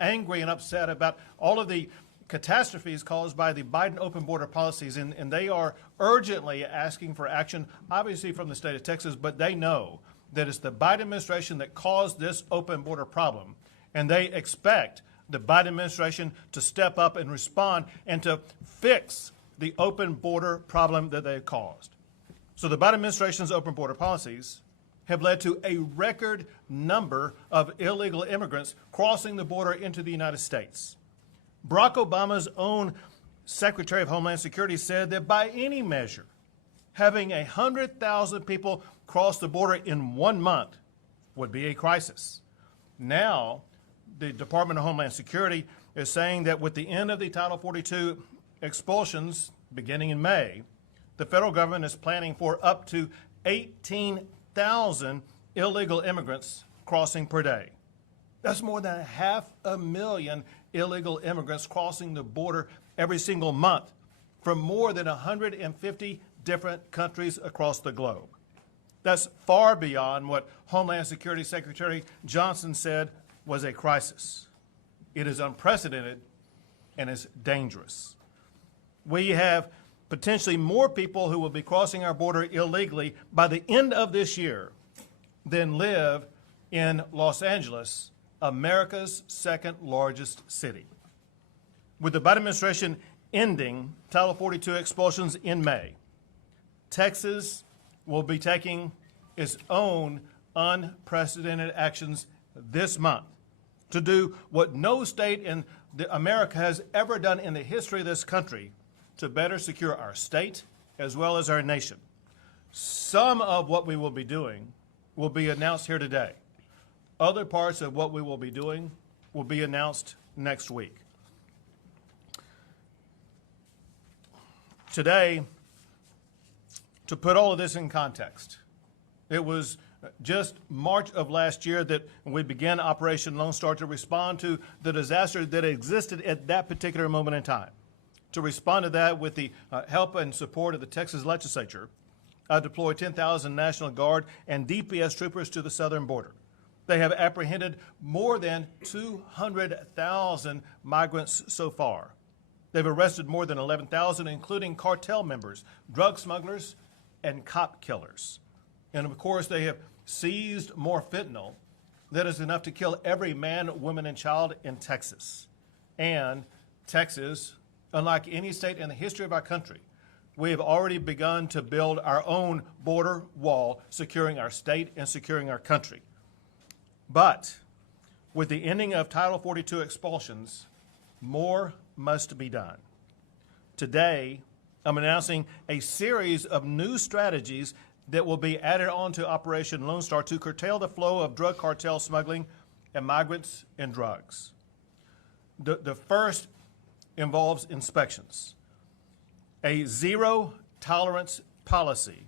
angry and upset about all of the catastrophes caused by the Biden open border policies, and they are urgently asking for action, obviously from the state of Texas, but they know that it's the Biden administration that caused this open border problem, and they expect the Biden administration to step up and respond and to fix the open border problem that they caused. So the Biden administration's open border policies have led to a record number of illegal immigrants crossing the border into the United States. Barack Obama's own Secretary of Homeland Security said that by any measure, having 100,000 people cross the border in 1 month would be a crisis. Now, the Department of Homeland Security is saying that with the end of the Title 42 expulsions beginning in May, the federal government is planning for up to 18,000 illegal immigrants crossing per day. That's more than 500,000 illegal immigrants crossing the border every single month from more than 150 different countries across the globe. That's far beyond what Homeland Security Secretary Johnson said was a crisis. It is unprecedented and it's dangerous. We have potentially more people who will be crossing our border illegally by the end of this year than live in Los Angeles, America's second largest city. With the Biden administration ending Title 42 expulsions in May, Texas will be taking its own unprecedented actions this month to do what no state in America has ever done in the history of this country to better secure our state as well as our nation. Some of what we will be doing will be announced here today. Other parts of what we will be doing will be announced next week. Today, to put all of this in context, it was just March of last year that we began Operation Lone Star to respond to the disaster that existed at that particular moment in time. To respond to that with the help and support of the Texas legislature, I deployed 10,000 National Guard and DPS troopers to the southern border. They have apprehended more than 200,000 migrants so far. They've arrested more than 11,000, including cartel members, drug smugglers, and cop killers. And of course, they have seized more fentanyl that is enough to kill every man, woman, and child in Texas. And Texas, unlike any state in the history of our country, we have already begun to build our own border wall, securing our state and securing our country. But with the ending of Title 42 expulsions, more must be done. Today, I'm announcing a series of new strategies that will be added on to Operation Lone Star to curtail the flow of drug cartel smuggling and migrants and drugs. The first involves inspections. A zero-tolerance policy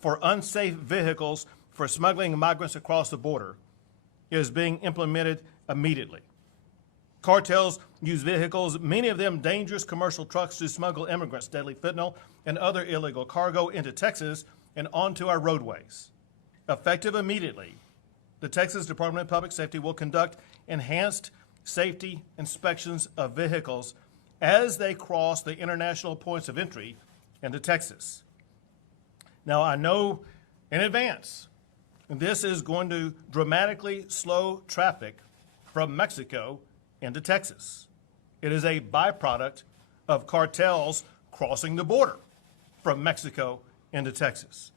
for unsafe vehicles for smuggling migrants across the border is being implemented immediately. Cartels use vehicles, many of them dangerous commercial trucks, to smuggle immigrants, deadly fentanyl, and other illegal cargo into Texas and onto our roadways. Effective immediately, the Texas Department of Public Safety will conduct enhanced safety inspections of vehicles as they cross the international points of entry into Texas. Now, I know in advance this is going to dramatically slow traffic from Mexico into Texas. It is a byproduct of cartels crossing the border from Mexico into Texas.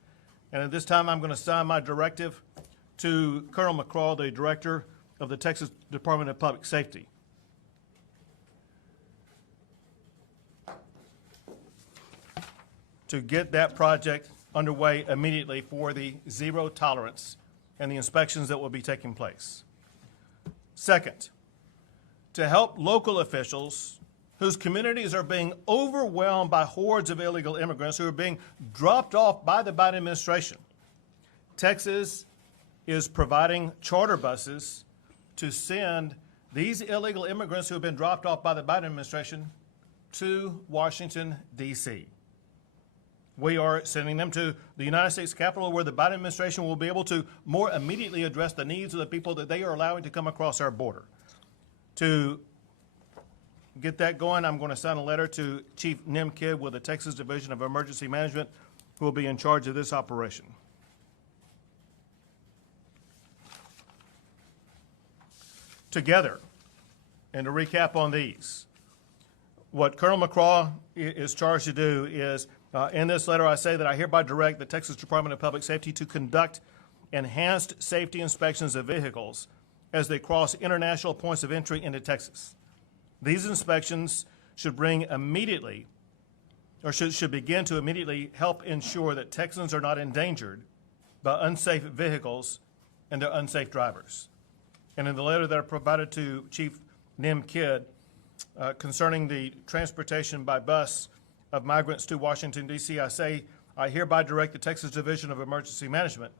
And at this time, I'm going to sign my directive to Colonel McCraw, the Director of the Texas Department of Public Safety. To get that project underway immediately for the zero tolerance and the inspections that will be taking place. Second, to help local officials whose communities are being overwhelmed by hordes of illegal immigrants who are being dropped off by the Biden administration, Texas is providing charter buses to send these illegal immigrants who have been dropped off by the Biden administration to Washington, D.C. We are sending them to the United States Capitol, where the Biden administration will be able to more immediately address the needs of the people that they are allowing to come across our border. To get that going, I'm going to send a letter to Chief Nim Kidd with the Texas Division of Emergency Management, who will be in charge of this operation. Together, and to recap on these, what Colonel McCraw is charged to do is, in this letter I say that I hereby direct the Texas Department of Public Safety to conduct enhanced safety inspections of vehicles as they cross international points of entry into Texas. These inspections should bring immediately, or should begin to immediately help ensure that Texans are not endangered by unsafe vehicles and their unsafe drivers. And in the letter that I provided to Chief Nim Kidd concerning the transportation by bus of migrants to Washington, D.C., I say, I hereby direct the Texas Division of Emergency Management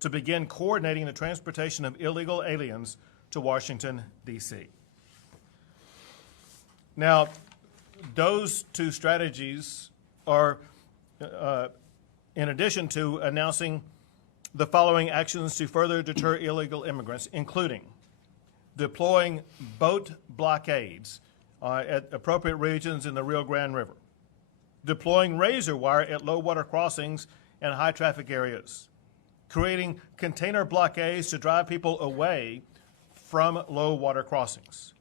to begin coordinating the transportation of illegal aliens to Washington, D.C. Now, those two strategies are, in addition to announcing the following actions to further deter illegal immigrants, including deploying boat blockades at appropriate regions in the Rio Grande River, deploying razor wire at low water crossings and high traffic areas, creating container blockades to drive people away from low water crossings.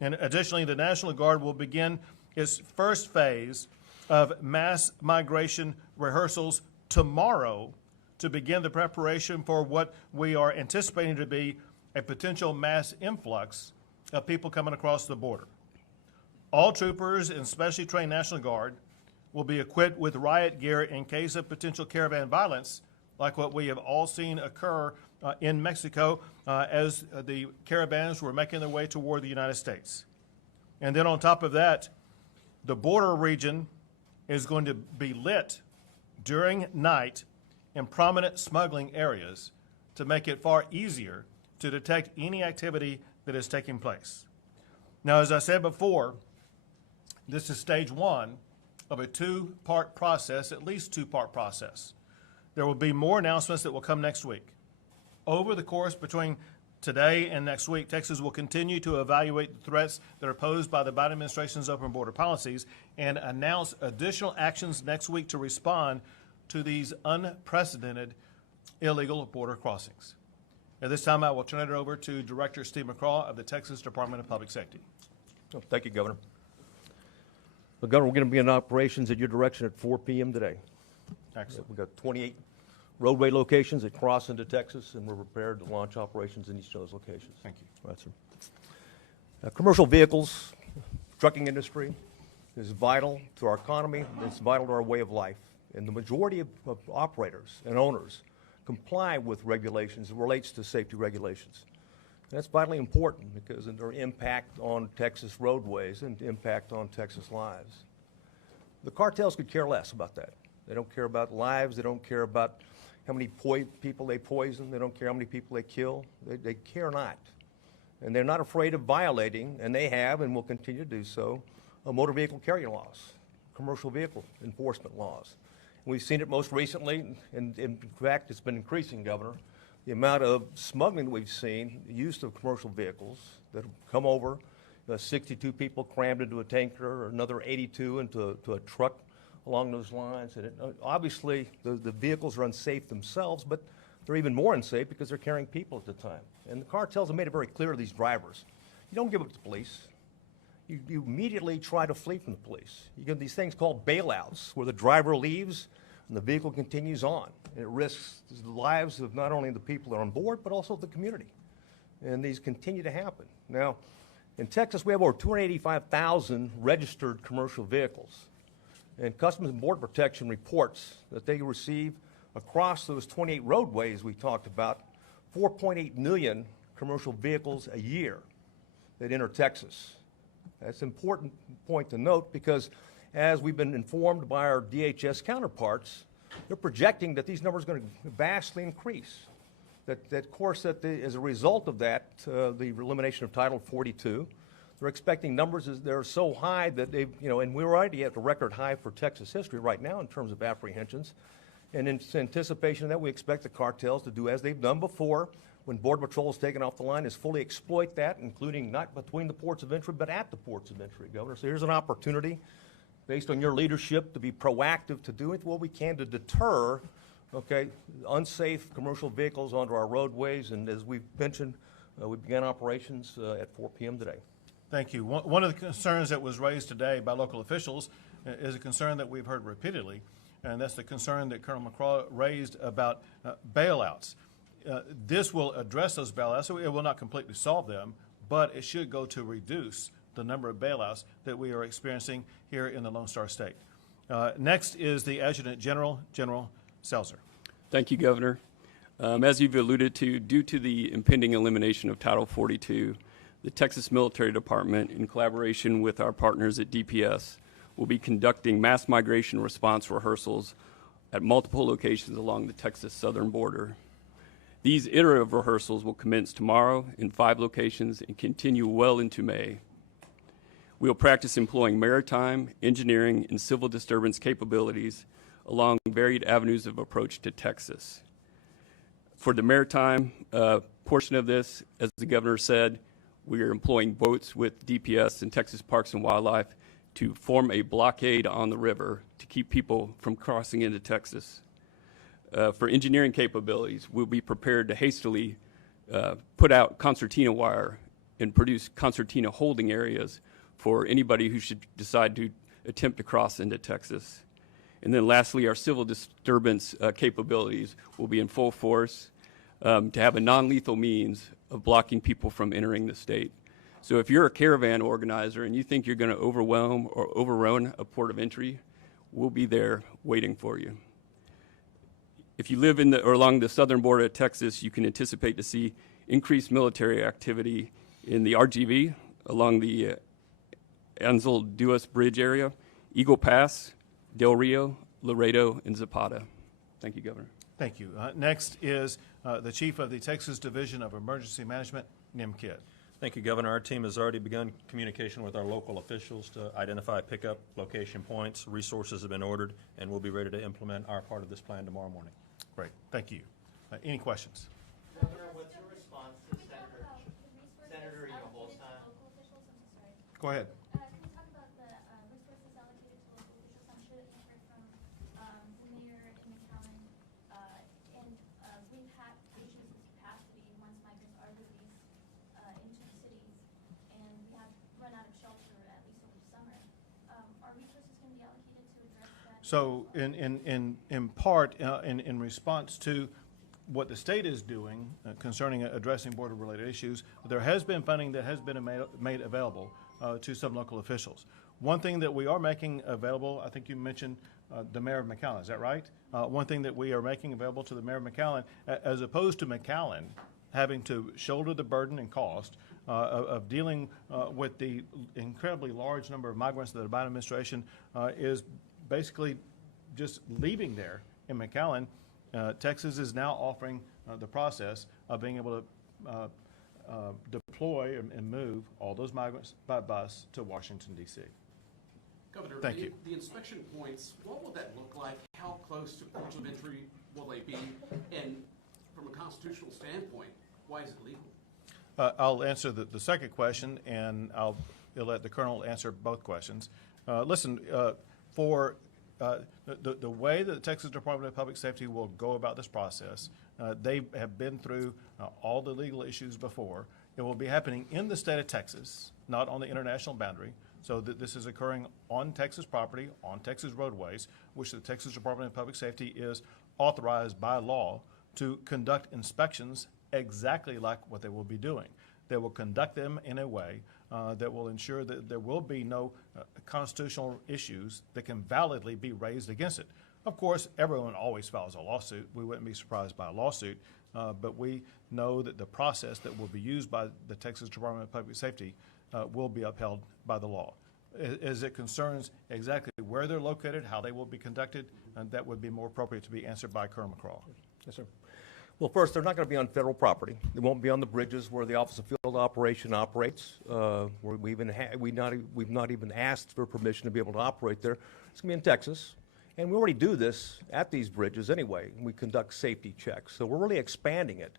And additionally, the National Guard will begin its first phase of mass migration rehearsals tomorrow to begin the preparation for what we are anticipating to be a potential mass influx of people coming across the border. All troopers and specially trained National Guard will be equipped with riot gear in case of potential caravan violence, like what we have all seen occur in Mexico as the caravans were making their way toward the United States. And then on top of that, the border region is going to be lit during night in prominent smuggling areas to make it far easier to detect any activity that is taking place. Now, as I said before, this is stage one of a two-part process, at least two-part process. There will be more announcements that will come next week. Over the course between today and next week, Texas will continue to evaluate the threats that are posed by the Biden administration's open border policies and announce additional actions next week to respond to these unprecedented illegal border crossings. At this time, I will turn it over to Director Steve McCraw of the Texas Department of Public Safety. Oh, thank you, Governor. Well, Governor, we're going to be in operations at your direction at 4 p.m. today. Excellent. We've got 28 roadway locations that cross into Texas, and we're prepared to launch operations in each of those locations. Thank you. Right, sir. Commercial vehicles, trucking industry is vital to our economy. It's vital to our way of life. And the majority of operators and owners comply with regulations that relates to safety regulations. And that's vitally important because of their impact on Texas roadways and impact on Texas lives. The cartels could care less about that. They don't care about lives. They don't care about how many people they poison. They don't care how many people they kill. They care not. And they're not afraid of violating, and they have and will continue to do so, motor vehicle carrier laws, commercial vehicle enforcement laws. We've seen it most recently, and in fact, it's been increasing, Governor, the amount of smuggling that we've seen, the use of commercial vehicles that have come over, 62 people crammed into a tanker, or another 82 into a truck along those lines. And obviously, the vehicles are unsafe themselves, but they're even more unsafe because they're carrying people at the time. And the cartels have made it very clear to these drivers, you don't give up to the police. You immediately try to flee from the police. You get these things called bailouts, where the driver leaves and the vehicle continues on. And it risks the lives of not only the people that are on board, but also the community. And these continue to happen. Now, in Texas, we have over 285,000 registered commercial vehicles. And Customs and Border Protection reports that they receive across those 28 roadways we talked about, 4.8 million commercial vehicles a year that enter Texas. That's an important point to note because as we've been informed by our DHS counterparts, they're projecting that these numbers are going to vastly increase. That of course, as a result of that, the elimination of Title 42, they're expecting numbers that are so high that they've, and we're already at a record high for Texas history right now in terms of apprehensions. And in anticipation of that, we expect the cartels to do as they've done before, when Border Patrol is taken off the line is fully exploit that, including not between the ports of entry, but at the ports of entry, Governor. So here's an opportunity, based on your leadership, to be proactive, to do what we can to deter, okay, unsafe commercial vehicles onto our roadways. And as we've mentioned, we began operations at 4 p.m. today. Thank you. One of the concerns that was raised today by local officials is a concern that we've heard repeatedly, and that's the concern that Colonel McCraw raised about bailouts. This will address those bailouts, so it will not completely solve them, but it should go to reduce the number of bailouts that we are experiencing here in the Lone Star State. Next is the Adjutant General, General Selzer. Thank you, Governor. As you've alluded to, due to the impending elimination of Title 42, the Texas Military Department, in collaboration with our partners at DPS, will be conducting mass migration response rehearsals at multiple locations along the Texas southern border. These iterative rehearsals will commence tomorrow in 5 locations and continue well into May. We will practice employing maritime, engineering, and civil disturbance capabilities along varied avenues of approach to Texas. For the maritime portion of this, as the Governor said, we are employing boats with DPS and Texas Parks and Wildlife to form a blockade on the river to keep people from crossing into Texas. For engineering capabilities, we'll be prepared to hastily put out concertina wire and produce concertina holding areas for anybody who should decide to attempt to cross into Texas. And then lastly, our civil disturbance capabilities will be in full force to have a non-lethal means of blocking people from entering the state. So if you're a caravan organizer and you think you're going to overwhelm or overrun a port of entry, we'll be there waiting for you. If you live in or along the southern border of Texas, you can anticipate to see increased military activity in the RGV, along the Ansel Duas Bridge area, Eagle Pass, Del Rio, Laredo, and Zapata. Thank you, Governor. Thank you. Next is the Chief of the Texas Division of Emergency Management, Nim Kidd. Thank you, Governor. Our team has already begun communication with our local officials to identify pickup location points. Resources have been ordered, and we'll be ready to implement our part of this plan tomorrow morning. Great. Thank you. Any questions? Governor, what's your response to Senator Hinojosa? Go ahead. Can we talk about the resources allocated to local officials? I'm sure that you've heard from the mayor in McAllen, and we've had issues with capacity once migrants are released into the cities, and we have run out of shelter at least over the summer. Are resources going to be allocated to address that? So in part, in response to what the state is doing concerning addressing border-related issues, there has been funding that has been made available to some local officials. One thing that we are making available, I think you mentioned the mayor of McAllen, is that right? One thing that we are making available to the mayor of McAllen, as opposed to McAllen having to shoulder the burden and cost of dealing with the incredibly large number of migrants that the Biden administration is basically just leaving there in McAllen. Texas is now offering the process of being able to deploy and move all those migrants by bus to Washington, D.C. Governor, Thank you. The inspection points, what will that look like? How close to ports of entry will they be? And from a constitutional standpoint, why is it legal? I'll answer the second question, and I'll let the Colonel answer both questions. Listen, for the way that the Texas Department of Public Safety will go about this process, they have been through all the legal issues before. It will be happening in the state of Texas, not on the international boundary. So that this is occurring on Texas property, on Texas roadways, which the Texas Department of Public Safety is authorized by law to conduct inspections exactly like what they will be doing. They will conduct them in a way that will ensure that there will be no constitutional issues that can validly be raised against it. Of course, everyone always files a lawsuit. We wouldn't be surprised by a lawsuit, but we know that the process that will be used by the Texas Department of Public Safety will be upheld by the law. As it concerns exactly where they're located, how they will be conducted, that would be more appropriate to be answered by Colonel McCraw. Yes, sir. Well, first, they're not going to be on federal property. They won't be on the bridges where the Office of Field Operation operates. Where we've not even asked for permission to be able to operate there. It's going to be in Texas, and we already do this at these bridges anyway. We conduct safety checks, so we're really expanding it.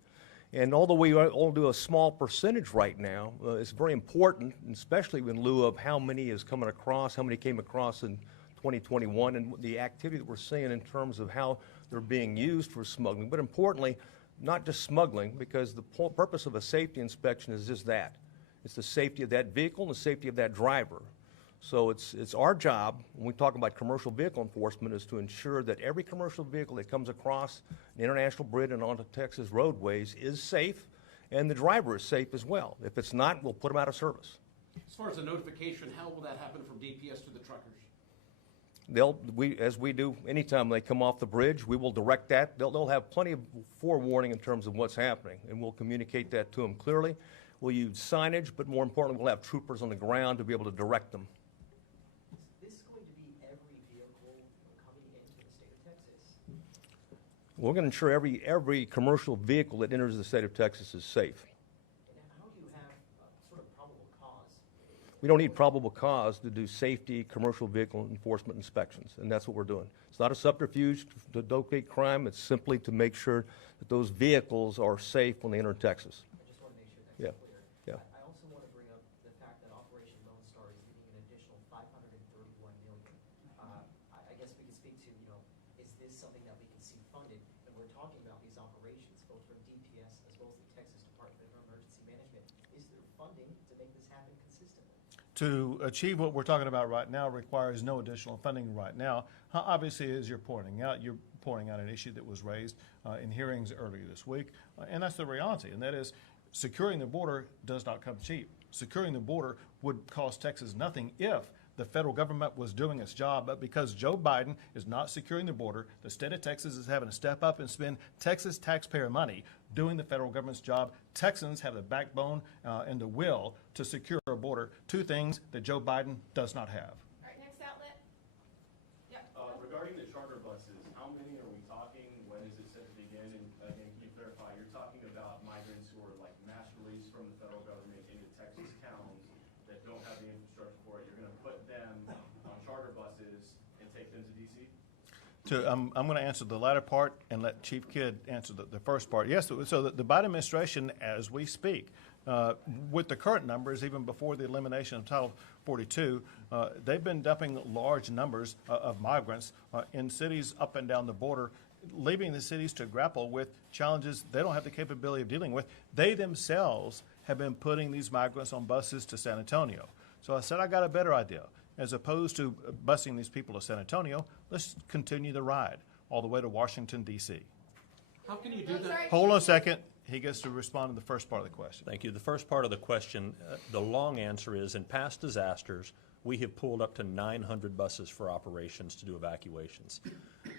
And although we only do a small percentage right now, it's very important, especially in lieu of how many is coming across, how many came across in 2021, and the activity that we're seeing in terms of how they're being used for smuggling. But importantly, not just smuggling, because the purpose of a safety inspection is just that. It's the safety of that vehicle and the safety of that driver. So it's our job, when we talk about commercial vehicle enforcement, is to ensure that every commercial vehicle that comes across an international bridge and onto Texas roadways is safe, and the driver is safe as well. If it's not, we'll put them out of service. As far as the notification, how will that happen from DPS to the truckers? As we do anytime they come off the bridge, we will direct that. They'll have plenty of forewarning in terms of what's happening, and we'll communicate that to them clearly. We'll use signage, but more importantly, we'll have troopers on the ground to be able to direct them. Is this going to be every vehicle coming into the state of Texas? We're going to ensure every commercial vehicle that enters the state of Texas is safe. And how do you have sort of probable cause? We don't need probable cause to do safety commercial vehicle enforcement inspections, and that's what we're doing. It's not a subterfuge to locate crime. It's simply to make sure that those vehicles are safe when they enter Texas. I just want to make sure that's Yeah. clear. Yeah. I also want to bring up the fact that Operation Lone Star is leaving an additional $531 million. I guess we can speak to, is this something that we can see funded? And we're talking about these operations, both from DPS as well as the Texas Department of Emergency Management. Is there funding to make this happen consistently? To achieve what we're talking about right now requires no additional funding right now. Obviously, as you're pointing out an issue that was raised in hearings earlier this week, and that's the reality, and that is securing the border does not come cheap. Securing the border would cost Texas nothing if the federal government was doing its job, but because Joe Biden is not securing the border, the state of Texas is having to step up and spend Texas taxpayer money doing the federal government's job. Texans have the backbone and the will to secure a border, two things that Joe Biden does not have. All right, next outlet. Yep. Regarding the charter buses, how many are we talking? When is it set to begin? And again, can you clarify, you're talking about migrants who are like mass released from the federal government into Texas towns that don't have the infrastructure for it. You're going to put them on charter buses and take them to D.C.? I'm going to answer the latter part and let Chief Kidd answer the first part. Yes, so the Biden administration, as we speak, with the current numbers, even before the elimination of Title 42, they've been dumping large numbers of migrants in cities up and down the border, leaving the cities to grapple with challenges they don't have the capability of dealing with. They themselves have been putting these migrants on buses to San Antonio. So I said I got a better idea. As opposed to busing these people to San Antonio, let's continue the ride all the way to Washington, D.C. How can you do that? Hold on a second. He gets to respond to the first part of the question. Thank you. The first part of the question, the long answer is, in past disasters, we have pulled up to 900 buses for operations to do evacuations.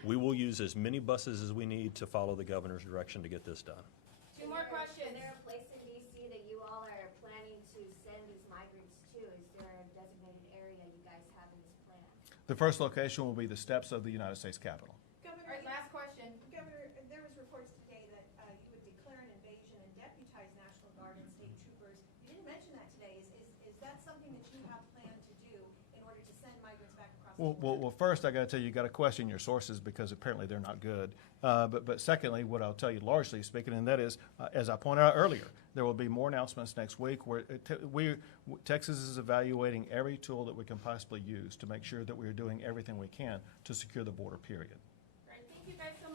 We will use as many buses as we need to follow the governor's direction to get this done. Two more questions. Is there a place in D.C. that you all are planning to send these migrants to? Is there a designated area you guys have in this plan? The first location will be the steps of the United States Capitol. All right, last question. Governor, there was reports today that you would declare an invasion and deputize National Guard and state troopers. You didn't mention that today. Is that something that you have planned to do in order to send migrants back across the border? Well, first I got to tell you got to question your sources because apparently they're not good. But secondly, what I'll tell you largely speaking, and that is, as I pointed out earlier, there will be more announcements next week where Texas is evaluating every tool that we can possibly use to make sure that we are doing everything we can to secure the border, period. All right, thank you guys so